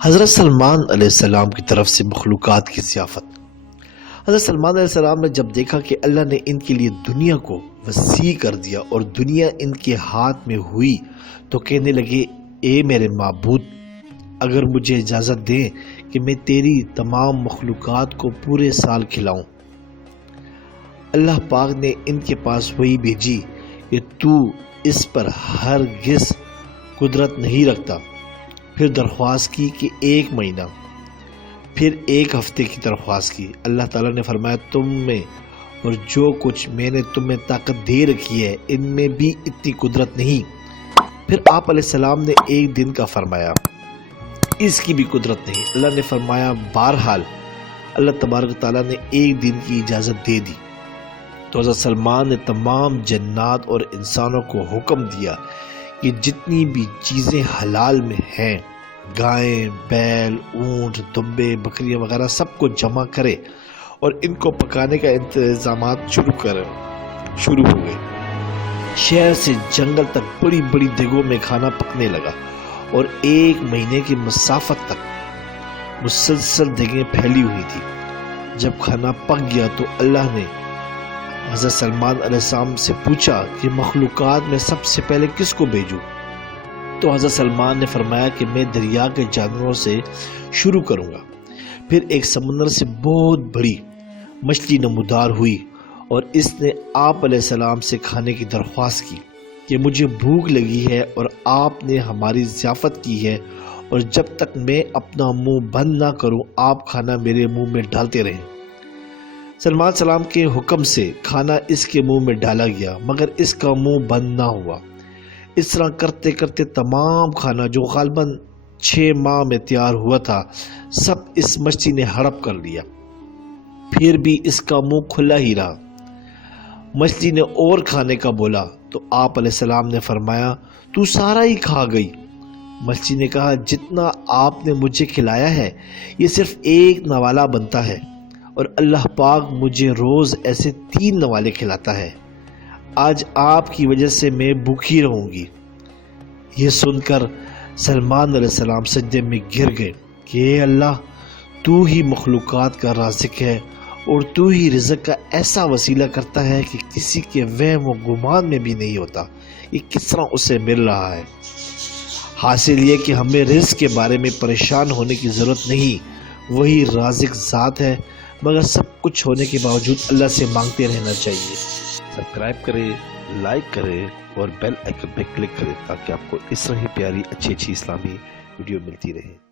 حضرت سلمان علیہ السلام کی طرف سے مخلوقات کی ضیافت۔ حضرت سلمان علیہ السلام نے جب دیکھا کہ اللہ نے ان کے لیے دنیا کو وسیع کر دیا اور دنیا ان کے ہاتھ میں ہوئی تو کہنے لگے، اے میرے معبود، اگر مجھے اجازت دیں کہ میں تیری تمام مخلوقات کو پورے سال کھلاؤں۔ اللہ پاک نے ان کے پاس وحی بھیجی کہ تو اس پر ہرگز قدرت نہیں رکھتا۔ پھر درخواست کی کہ 1 مہینہ، پھر 1 ہفتے کی درخواست کی۔ اللہ تعالیٰ نے فرمایا، تم میں اور جو کچھ میں نے تمہیں طاقت دے رکھی ہے ان میں بھی اتنی قدرت نہیں۔ پھر آپ علیہ السلام نے 1 دن کا فرمایا، اس کی بھی قدرت نہیں۔ اللہ نے فرمایا، بہرحال اللہ تبارک تعالیٰ نے 1 دن کی اجازت دے دی تو حضرت سلمان نے تمام جنات اور انسانوں کو حکم دیا کہ جتنی بھی چیزیں حلال میں ہیں، گائیں، بیل، اونٹ، دمبے، بکریاں وغیرہ سب کو جمع کرے اور ان کو پکانے کا انتظامات شروع ہو گئے۔ شہر سے جنگل تک بڑی بڑی دیگوں میں کھانا پکنے لگا اور 1 مہینے کی مسافت تک مسلسل دیگیں پھیلی ہوئی تھی۔ جب کھانا پک گیا تو اللہ نے حضرت سلمان علیہ السلام سے پوچھا کہ مخلوقات میں سب سے پہلے کس کو بھیجوں؟ تو حضرت سلمان نے فرمایا کہ میں دریا کے جانوروں سے شروع کروں گا۔ پھر ایک سمندر سے بہت بڑی مچھلی نمودار ہوئی اور اس نے آپ علیہ السلام سے کھانے کی درخواست کی کہ مجھے بھوک لگی ہے اور آپ نے ہماری ضیافت کی ہے، اور جب تک میں اپنا منہ بند نہ کروں آپ کھانا میرے منہ میں ڈالتے رہیں۔ سلمان سلام کے حکم سے کھانا اس کے منہ میں ڈالا گیا مگر اس کا منہ بند نہ ہوا۔ اس طرح کرتے کرتے تمام کھانا جو غالباً 6 ماہ میں تیار ہوا تھا سب اس مچھلی نے ہڑپ کر لیا۔ پھر بھی اس کا منہ کھلا ہی رہا۔ مچھلی نے اور کھانے کا بولا تو آپ علیہ السلام نے فرمایا، تو سارا ہی کھا گئی۔ مچھلی نے کہا، جتنا آپ نے مجھے کھلایا ہے یہ صرف 1 نوالا بنتا ہے، اور اللہ پاک مجھے روز ایسے 3 نوالے کھلاتا ہے۔ آج آپ کی وجہ سے میں بھوکی رہوں گی۔ یہ سن کر سلمان علیہ السلام سجدے میں گر گئے کہ اے اللہ، تو ہی مخلوقات کا رازق ہے اور تو ہی رزق کا ایسا وسیلہ کرتا ہے کہ کسی کے وہم و گمان میں بھی نہیں ہوتا یہ کس طرح اسے مل رہا ہے۔ حاصل یہ کہ ہمیں رزق کے بارے میں پریشان ہونے کی ضرورت نہیں، وہی رازق ذات ہے، مگر سب کچھ ہونے کے باوجود اللہ سے مانگتے رہنا چاہیے۔ سبسکرائب کریں، لائک کریں اور بیل آئیکن پہ کلک کریں تاکہ آپ کو اس طرح ہی پیاری اچھی اسلامی ویڈیو ملتی رہے۔